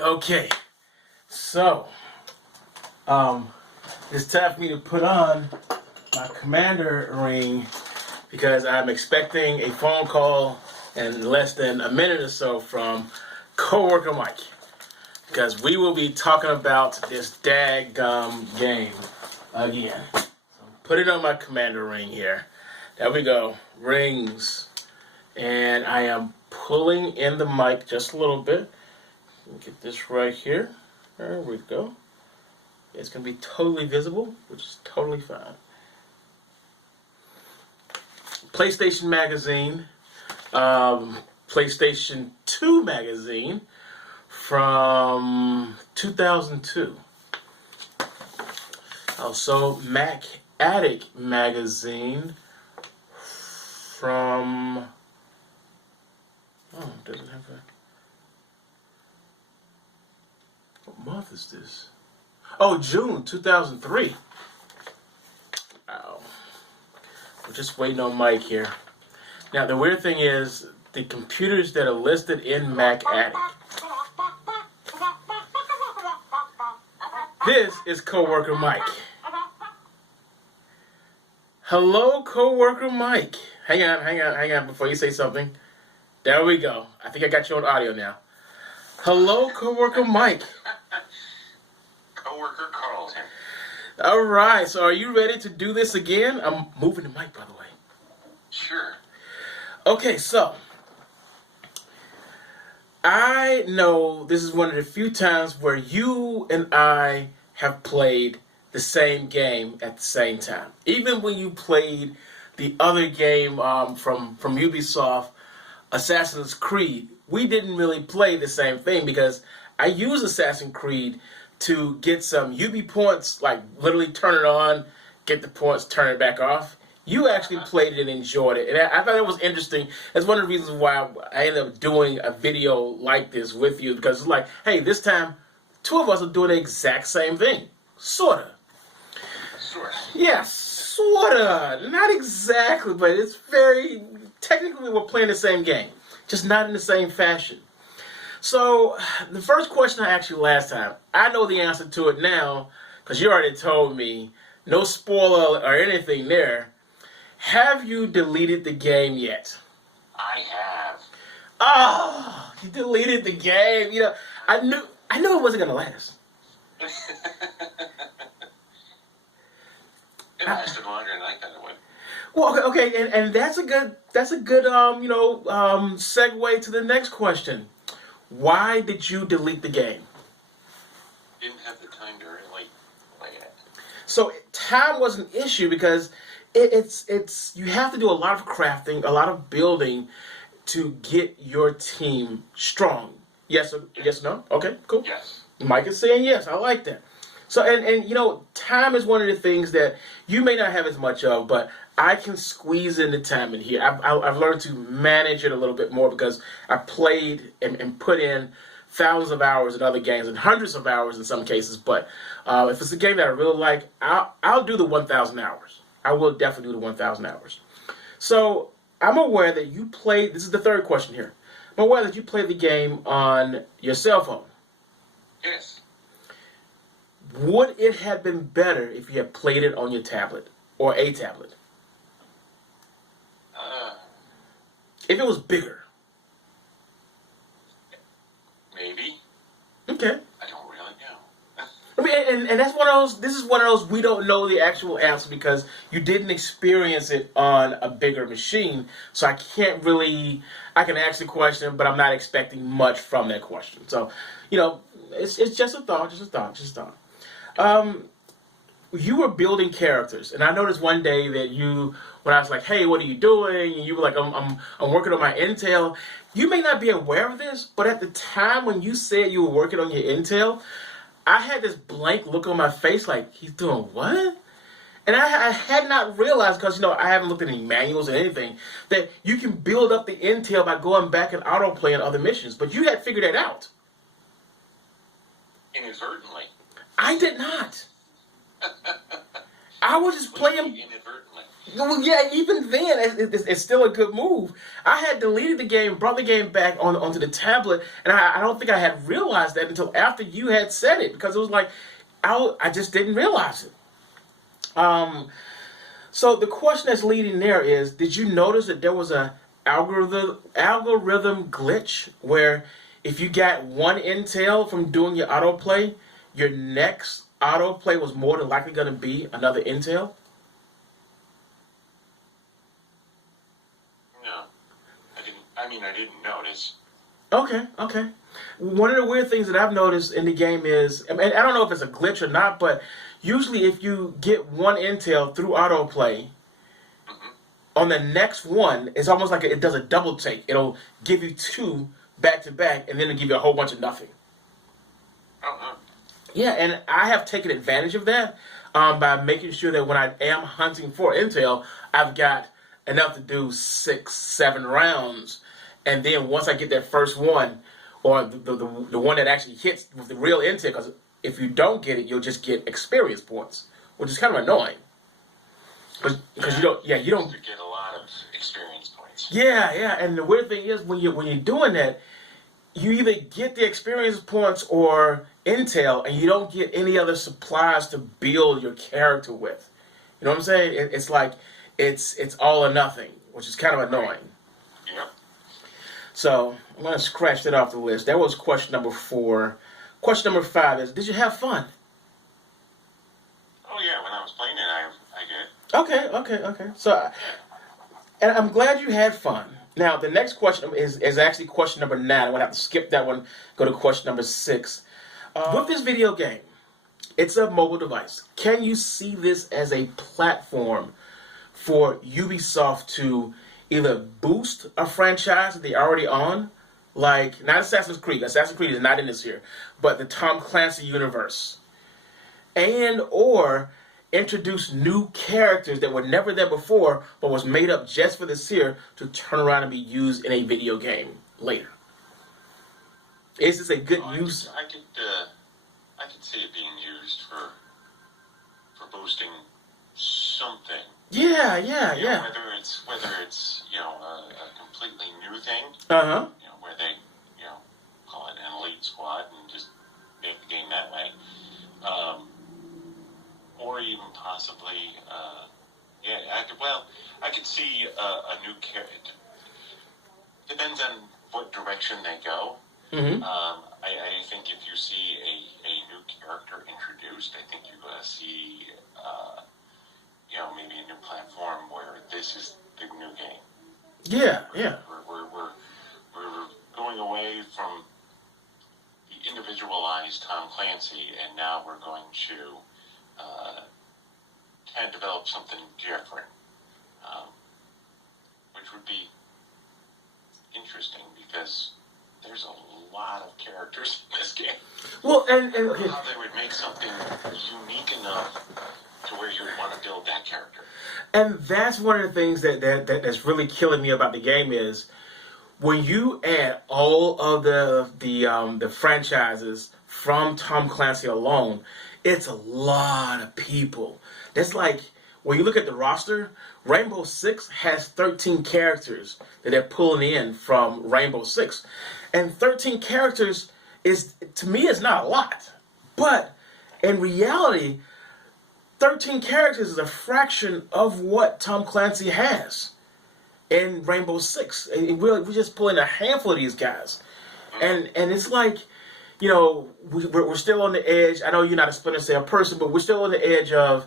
Okay, so it's time for me to put on my commander ring because I'm expecting a phone call in less than a minute or so from Coworker Mike, because we will be talking about this daggum game again. So put it on my commander ring here. There we go, rings, and I am pulling in the mic just a little bit. Get this right here. There we go. It's going to be totally visible, which is totally fine. PlayStation Magazine, PlayStation 2 Magazine from 2002. Also, Mac Addict Magazine from... Oh, it doesn't have a... What month is this? Oh, June 2003. Wow. We're just waiting on Mike here. Now, the weird thing is, the computers that are listed in Mac Addict. This is Coworker Mike. Hello, Coworker Mike. Hang on before you say something. There we go. I think I got you on audio now. Hello, Coworker Mike. Coworker Carlton. All right, so are you ready to do this again? I'm moving the mic, by the way. Sure. Okay, so I know this is one of the few times where you and I have played the same game at the same time. Even when you played the other game from Ubisoft, Assassin's Creed, we didn't really play the same thing because I use Assassin's Creed to get some UB points, like literally turn it on, get the points, turn it back off. You actually played it and enjoyed it. And I thought it was interesting. That's one of the reasons why I ended up doing a video like this with you, because it's like, hey, this time, two of us are doing the exact same thing. Sorta. Sort. Yes, sorta. Not exactly, but it's very... Technically, we're playing the same game, just not in the same fashion. So, the first question I asked you last time, I know the answer to it now, because you already told me, no spoiler or anything there. Have you deleted the game yet? I have. Oh, you deleted the game. You know, I knew it wasn't gonna last. It lasted longer than I thought it would. Well, okay, and that's a good segue to the next question. Why did you delete the game? Didn't have the time to really play it. So time was an issue because it's you have to do a lot of crafting, a lot of building to get your team strong. Yes or no? Okay, cool. Yes. Mike is saying yes. I like that. So and you know, time is one of the things that you may not have as much of, but I can squeeze in the time in here. I've learned to manage it a little bit more because I played and put in thousands of hours in other games and hundreds of hours in some cases. But if it's a game that I really like, I'll do the 1,000 hours. I will definitely do the 1,000 hours. So I'm aware that you played. This is the third question here. I'm aware that you played the game on your cell phone. Yes. Would it have been better if you had played it on your tablet or a tablet? If it was bigger. Maybe. Okay. I don't really know. I mean, and that's one of those. This is one of those we don't know the actual answer because you didn't experience it on a bigger machine. So I can't really. I can ask the question, but I'm not expecting much from that question. So, you know, it's just a thought, just a thought. You were building characters, and I noticed one day that you, when I was like, "Hey, what are you doing?" and you were like, "I'm working on my intel." You may not be aware of this, but at the time when you said you were working on your intel, I had this blank look on my face, like, "He's doing what?" And I had not realized, because you know I haven't looked at any manuals or anything, that you can build up the intel by going back and autoplaying other missions. But you had figured that out. Inadvertently. I did not. I was just playing. Inadvertently. Well, yeah, even then, it's still a good move. I had deleted the game, brought the game back onto the tablet, and I don't think I had realized that until after you had said it, because it was like, I just didn't realize it. So the question that's leading there is, did you notice that there was a algorithm glitch where if you got one intel from doing your autoplay, your next autoplay was more than likely going to be another intel? No, I didn't. I mean, I didn't notice. Okay. One of the weird things that I've noticed in the game is, and I don't know if it's a glitch or not, but usually if you get one intel through autoplay, on the next one, it's almost like it does a double take. It'll give you two back to back, and then it'll give you a whole bunch of nothing. Oh, Yeah, and I have taken advantage of that by making sure that when I am hunting for intel, I've got enough to do 6, 7 rounds, and then once I get that first one, or the one that actually hits with the real intel, because if you don't get it, you'll just get experience points, which is kind of annoying. Because you don't You get a lot of experience points. Yeah, and the weird thing is when you're doing that, you either get the experience points or intel, and you don't get any other supplies to build your character with. You know what I'm saying? It's like it's all or nothing, which is kind of annoying. Yep. So I'm gonna scratch that off the list. That was question number 4. Question number 5 is: did you have fun? Oh yeah, when I was playing it, I did. Okay. So, and I'm glad you had fun. Now, the next question is actually question number 9. I'm going to have to skip that one, go to question number 6. With this video game, it's a mobile device. Can you see this as a platform for Ubisoft to either boost a franchise that they're already on, like, not Assassin's Creed. Assassin's Creed is not in this here, but the Tom Clancy universe, and or introduce new characters that were never there before but was made up just for this here to turn around and be used in a video game later? Is this a good use? I could see it being used for boosting something. Yeah. Whether it's a completely new thing. Where they call it an elite squad and just make the game that way. Or even possibly, I could see a new character. Depends on what direction they go. I think if you see a new character introduced, I think you're going to see, maybe a new platform where this is the new game. Yeah. We're going away from the individualized Tom Clancy, and now we're going to kind of develop something different, which would be interesting because there's a lot of characters in this game. Well, and how they would make something unique enough to where you would want to build that character. And that's one of the things that's really killing me about the game is when you add all of the franchises from Tom Clancy alone, it's a lot of people. That's like, when you look at the roster, Rainbow Six has 13 characters that they're pulling in from Rainbow Six. And 13 characters to me, is not a lot. But in reality, 13 characters is a fraction of what Tom Clancy has in Rainbow Six. And we're just pulling a handful of these guys. And it's like, we're still on the edge. I know you're not a Splinter Cell person, but we're still on the edge of,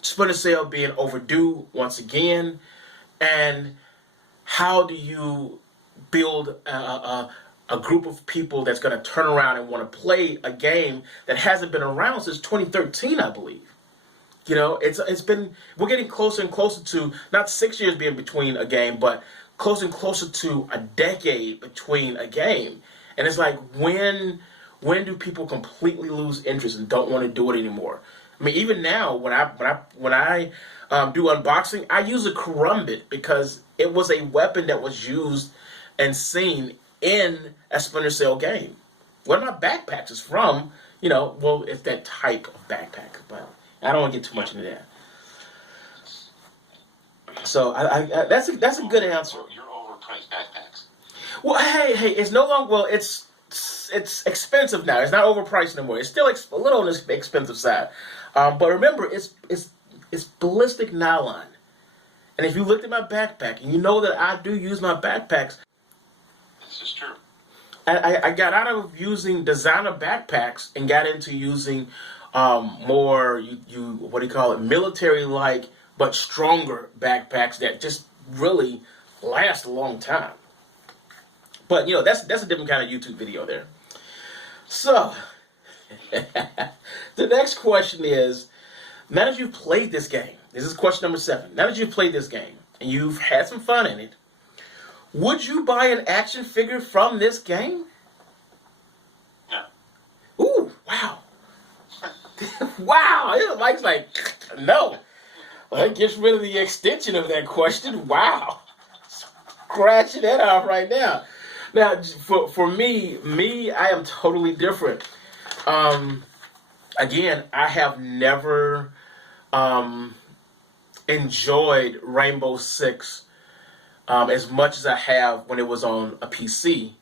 Splinter Cell being overdue once again. And how do you build a group of people that's going to turn around and want to play a game that hasn't been around since 2013, I believe. We're getting closer and closer to not 6 years being between a game, but closer and closer to a decade between a game. And it's like, when do people completely lose interest and don't want to do it anymore? I mean, even now, when I do unboxing, I use a Karumbit because it was a weapon that was used and seen in a Splinter Cell game. One of my backpacks is from, Well, it's that type of backpack, but I don't want to get too much into that. So that's a good answer. You're overpriced backpacks. Well, hey, it's no longer. Well, it's expensive now. It's not overpriced anymore. It's still a little on the expensive side, but remember, it's ballistic nylon. And if you looked at my backpack, and you know that I do use my backpacks. This is true. I got out of using designer backpacks and got into using more what do you call it, military like but stronger backpacks that just really last a long time. But that's a different kind of YouTube video there. So the next question is, now that you've played this game, this is question number 7. Now that you've played this game and you've had some fun in it, would you buy an action figure from this game? No. Ooh, wow. Wow. Mike's like, no. Well, that gets rid of the extension of that question. Wow. Scratching that off right now. Now, for me, I am totally different. Again, I have never enjoyed Rainbow Six as much as I have when it was on a PC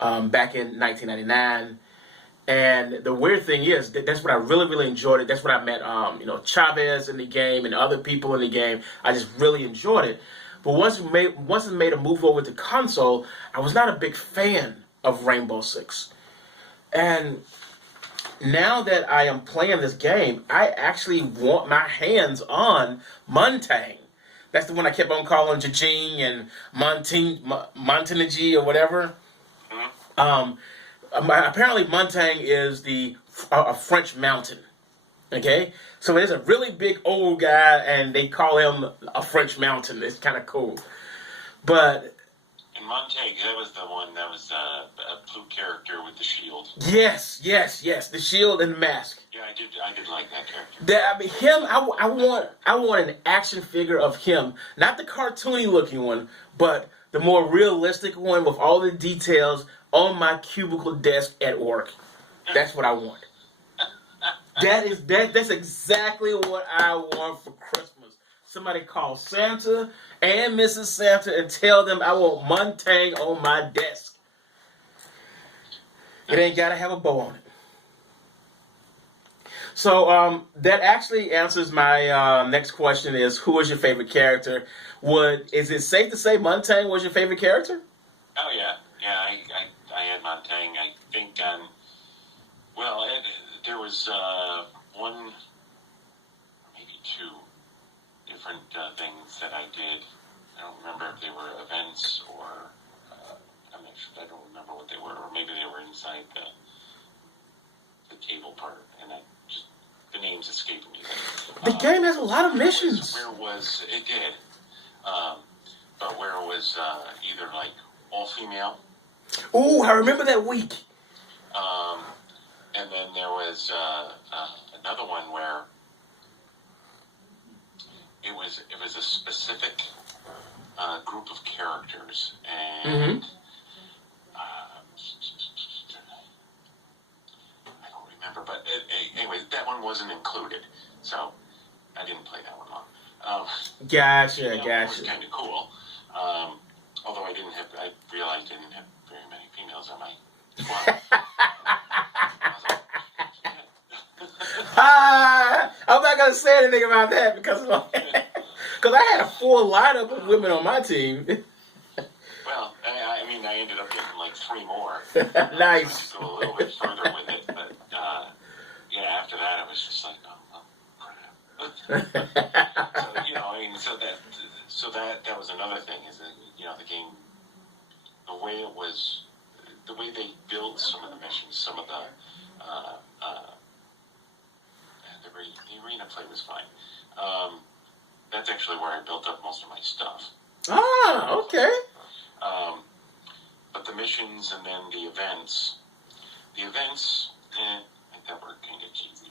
back in 1999. And the weird thing is that's what I really, really enjoyed it. That's what I met, Chavez in the game and other people in the game. I just really enjoyed it. But once it made a move over to console, I was not a big fan of Rainbow Six. And now that I am playing this game, I actually want my hands on Montang. That's the one I kept on calling Jijing and Montanagi or whatever. Apparently, Montang is a French mountain. Okay, so there's a really big old guy, and they call him a French mountain. It's kind of cool, but. And Montag, that was the one that was a blue character with the shield. Yes, the shield and the mask. Yeah, I did like that character. Him, I want an action figure of him, not the cartoony looking one, but the more realistic one with all the details on my cubicle desk at work. That's what I want. That's exactly what I want for Christmas. Somebody call Santa and Mrs. Santa and tell them I want Montang on my desk. It ain't gotta have a bow on it. So that actually answers my next question: is who is your favorite character? Is it safe to say Montang was your favorite character? Oh yeah. I had Montang. I think there was one, maybe 2 different things that I did. I don't remember if they were events or I'm not sure. I don't remember what they were, or maybe they were inside the table part, and the names escaped me. The game has a lot of missions. It did, but where it was either like all female. Ooh, I remember that week. And then there was another one where it was a specific group of characters, and I don't remember. But anyway, that one wasn't included, so I didn't play that one long. Gotcha. It was kind of cool. Although I realized I didn't have very many females on my squad. I'm not gonna say anything about that because I had a full lineup of women on my team. Well, I ended up getting like 3 more. Nice. So I go a little bit further with it, but after that I was just like, oh crap. So that was another thing is that the game, the way they built some of the missions, some of the arena play was fine. That's actually where I built up most of my stuff. Ah, okay. But the missions and then the events, I think that were kind of cheesy.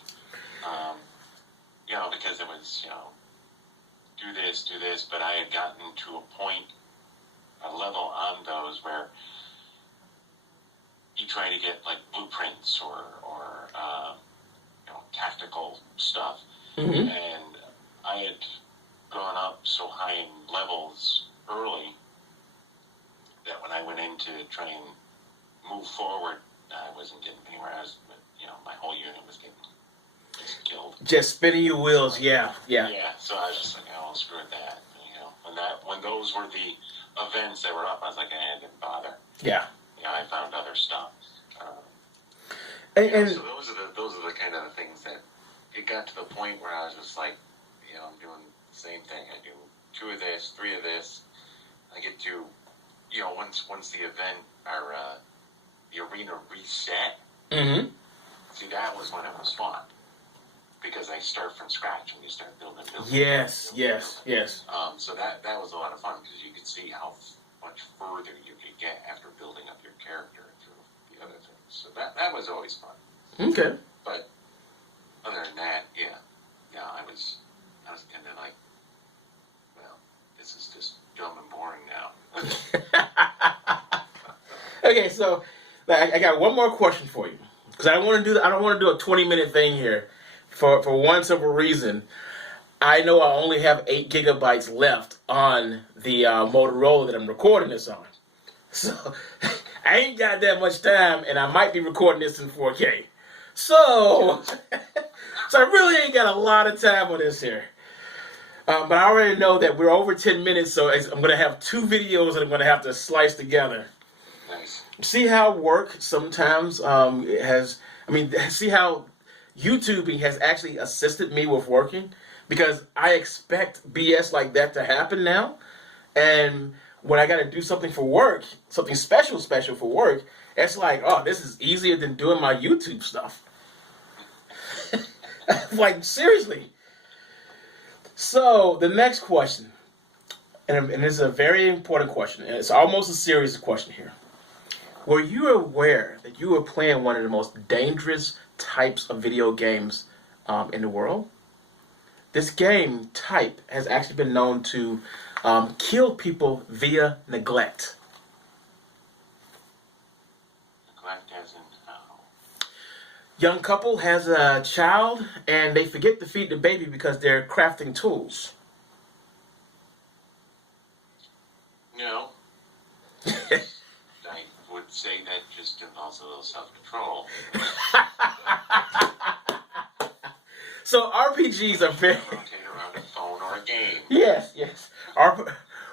Because it was, do this, but I had gotten to a level on those where you try to get like blueprints or tactical stuff. Mm-hmm. And I had gone up so high in levels early that when I went in to try and move forward, I wasn't getting anywhere. My whole unit was getting just killed. Just spinning your wheels, yeah. Yeah, so I was just like, oh, screw that. When those were the events that were up, I was like, I didn't bother. Yeah. I found other stuff. And so those are the kind of things that it got to the point where I was just like, I'm doing the same thing. I do 2 of this, 3 of this. I get to, once the event or the arena reset. Mm-hmm. See, that was when it was fun because I start from scratch and you start building. Yes. So that was a lot of fun because you could see how much further you could get after building up your character through the other things. So that was always fun. Okay. But other than that, I was kind of like, well, this is just dumb and boring now. Okay, so I got one more question for you because I don't want to do a 20-minute thing here for one simple reason. I know I only have 8 gigabytes left on the Motorola that I'm recording this on. So I ain't got that much time, and I might be recording this in 4K. So I really ain't got a lot of time on this here. But I already know that we're over 10 minutes, so I'm going to have 2 videos that I'm going to have to slice together. Nice. See how work sometimes see how YouTubing has actually assisted me with working, because I expect BS like that to happen now. And when I got to do something for work, something special for work, it's like, oh, this is easier than doing my YouTube stuff. Like, seriously. So, the next question, and this is a very important question, and it's almost a serious question here. Were you aware that you were playing one of the most dangerous types of video games in the world? This game type has actually been known to kill people via neglect. Neglect as in how? Young couple has a child and they forget to feed the baby because they're crafting tools. No. I would say that just involves a little self-control. So RPGs are very... Rotate around a phone or a game. Yes.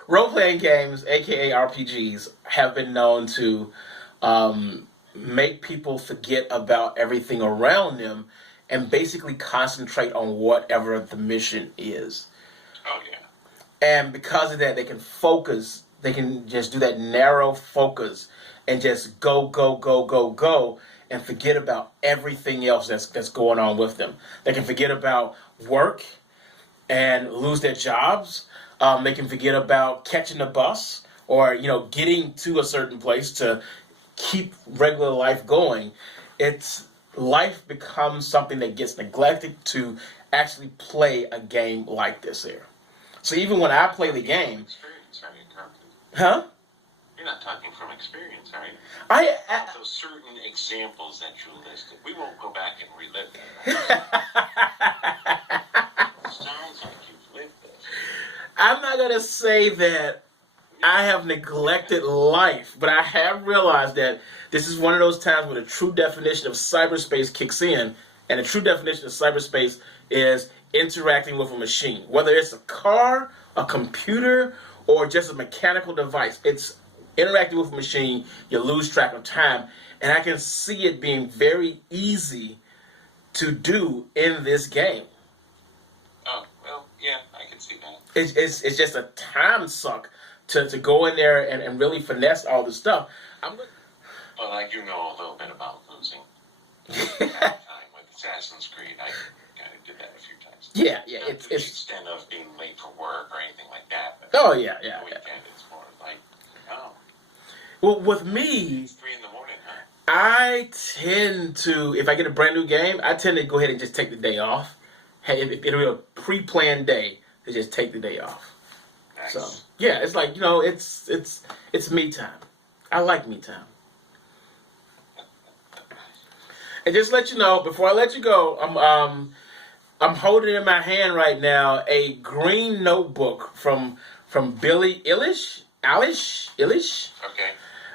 Role-playing games, aka RPGs, have been known to make people forget about everything around them and basically concentrate on whatever the mission is. Oh, yeah. And because of that, they can focus. They can just do that narrow focus and just go, and forget about everything else that's going on with them. They can forget about work and lose their jobs. They can forget about catching a bus or getting to a certain place to keep regular life going. Life becomes something that gets neglected to actually play a game like this here. So even when I play the game, Experience, are you, Compton? huh? You're not talking from experience, are you? Those certain examples that you listed, we won't go back and relive them. Sounds like you've lived this. I'm not gonna say that I have neglected life, but I have realized that this is one of those times where the true definition of cyberspace kicks in, and the true definition of cyberspace is interacting with a machine. Whether it's a car, a computer, or just a mechanical device, it's interacting with a machine, you lose track of time, and I can see it being very easy to do in this game. Oh, well, yeah, I can see that. It's just a time suck to go in there and really finesse all this stuff. Well, I do know a little bit about losing. Time with Assassin's Creed, I kind of did that a few times. Yeah, Not to the extent of being late for work or anything like that. But oh yeah. the weekend, it's more like, Well, with me, it's 3 in the morning, huh? I tend to, if I get a brand new game, I tend to go ahead and just take the day off. Hey, it'll be a pre-planned day to just take the day off. Nice. So yeah, it's like it's me time. I like me time. And just let you know, before I let you go, I'm holding in my hand right now a green notebook from Billy Eilish. Okay.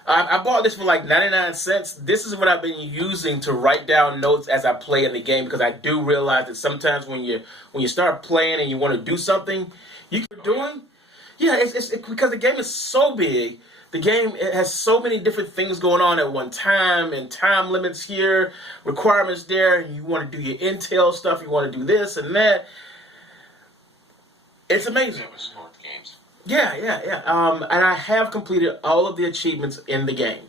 I bought this for like 99 cents. This is what I've been using to write down notes as I play in the game, because I do realize that sometimes when you start playing and you want to do something, you're doing. Yeah, it's because the game is so big. The game, it has so many different things going on at one time, and time limits here, requirements there, and you want to do your intel stuff, you want to do this and that. It's amazing. It was North Games. Yeah. And I have completed all of the achievements in the game.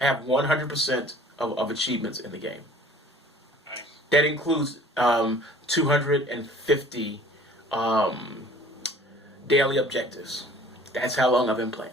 I have 100% of achievements in the game. Nice. That includes 250 daily objectives. That's how long I've been playing.